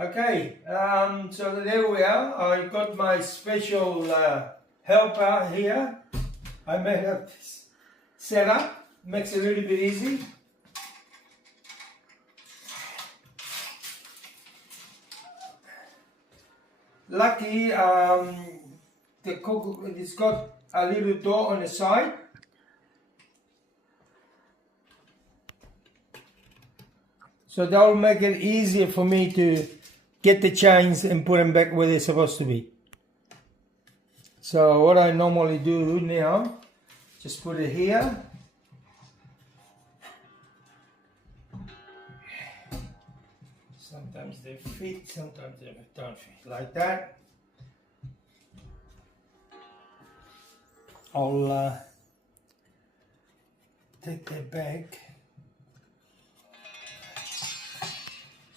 Okay, so there we are. I got my special helper here. I made up this setup, makes it a little bit easy. Lucky, the Cuckoo, it's got a little door on the side. So that will make it easier for me to get the chains and put them back where they're supposed to be. So what I normally do now, just put it here. Sometimes they fit, sometimes they don't fit. Like that. I'll take that back.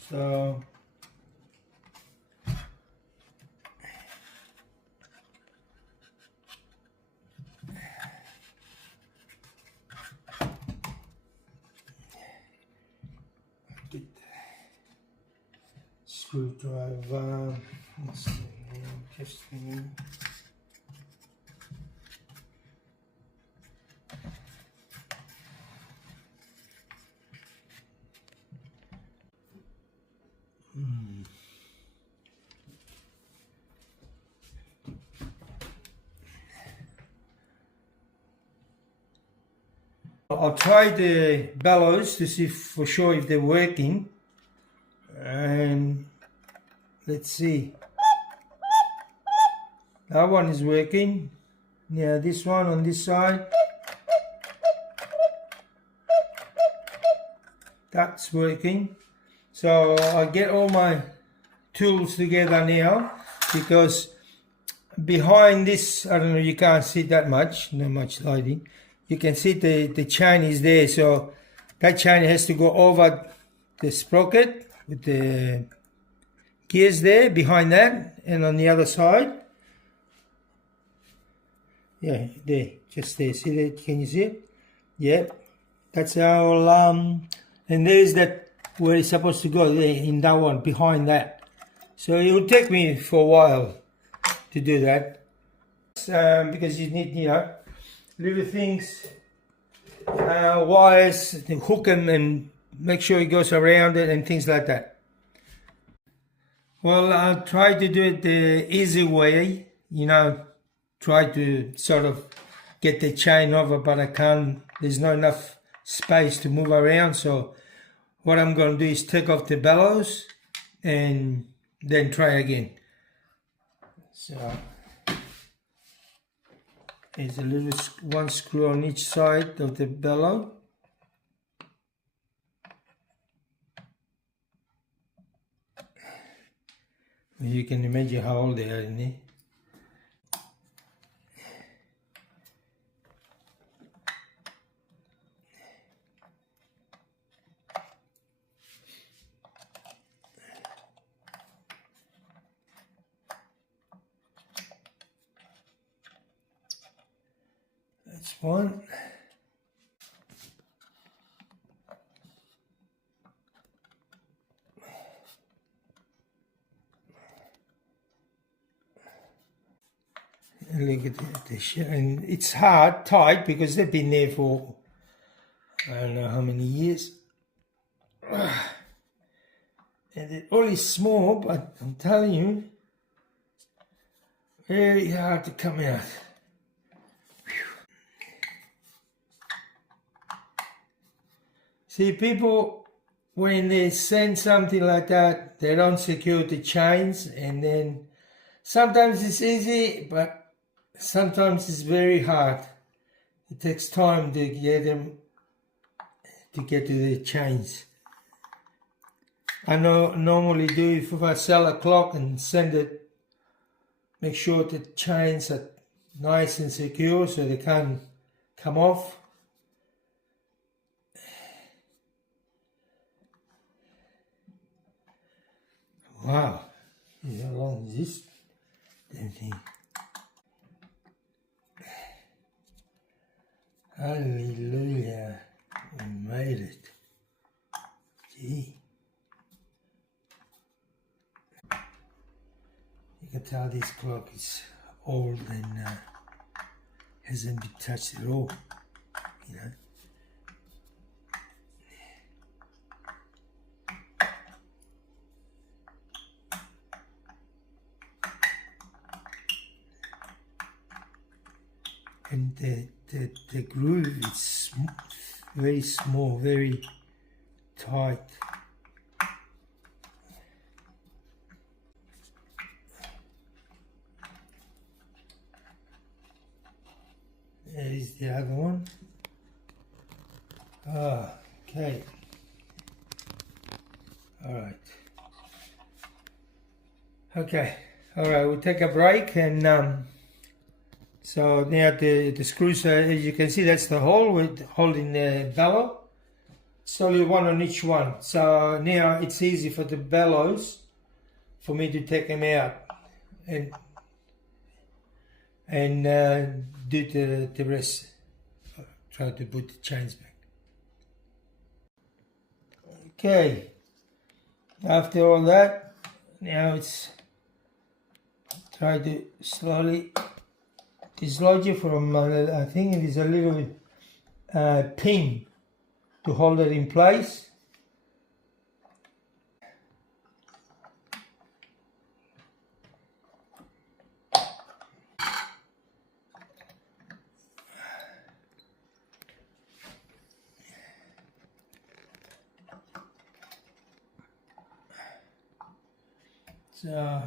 So get the screwdriver. Let's see, just I'll try the bellows to see for sure if they're working, and let's see. That one is working. Yeah, this one on this side, that's working. So I get all my tools together now, because behind this, I don't know, you can't see that much, not much lighting. You can see the chain is there, so that chain has to go over the sprocket with the gears there behind that, and on the other side. Yeah, there, just there. See that? Can you see it? Yeah, that's our and there's that where it's supposed to go there, in that one behind that. So it will take me for a while to do that, because you need, you know, little things, wires, to hook them and make sure it goes around it and things like that. Well, I'll try to do it the easy way, you know, try to sort of get the chain over, but I can't, there's not enough space to move around. So what I'm going to do is take off the bellows and then try again. So there's a little one screw on each side of the bellow. You can imagine how old they are in there. That's one. Look at this, and it's hard, tight, because they've been there for I don't know how many years. And it all is small, but I'm telling you, very hard to come out. See, people, when they send something like that, they don't secure the chains, and then sometimes it's easy, but sometimes it's very hard. It takes time to get them, to get to the chains. I normally do, if I sell a clock and send it, make sure the chains are nice and secure so they can't come off. Wow, how long is this damn thing? Hallelujah, we made it. Gee. can tell this clock is old and hasn't been touched at all, you know. And the groove is very small, very tight. There is the other one. Okay. Alright. Okay. Alright, we'll take a break and so now the screws, as you can see, that's the hole with holding the bellow. It's only one on each one. So now it's easy for the bellows for me to take them out and do the rest. Try to put the chains back. Okay. After all that, now it's try to slowly dislodge it from, I think it is a little pin to hold it in place. So,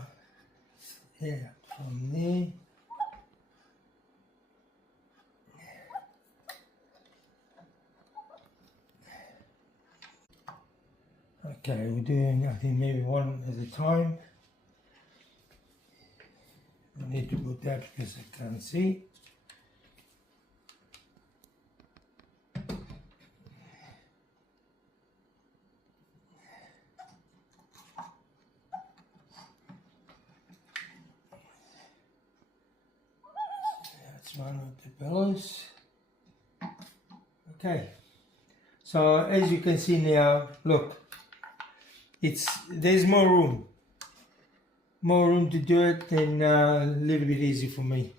yeah, from there. Okay, we're doing, I think, maybe one at a time. I need to put that because I can't see. That's one of the bellows. Okay, so as you can see now, look. There's more room to do it, and a little bit easy for me.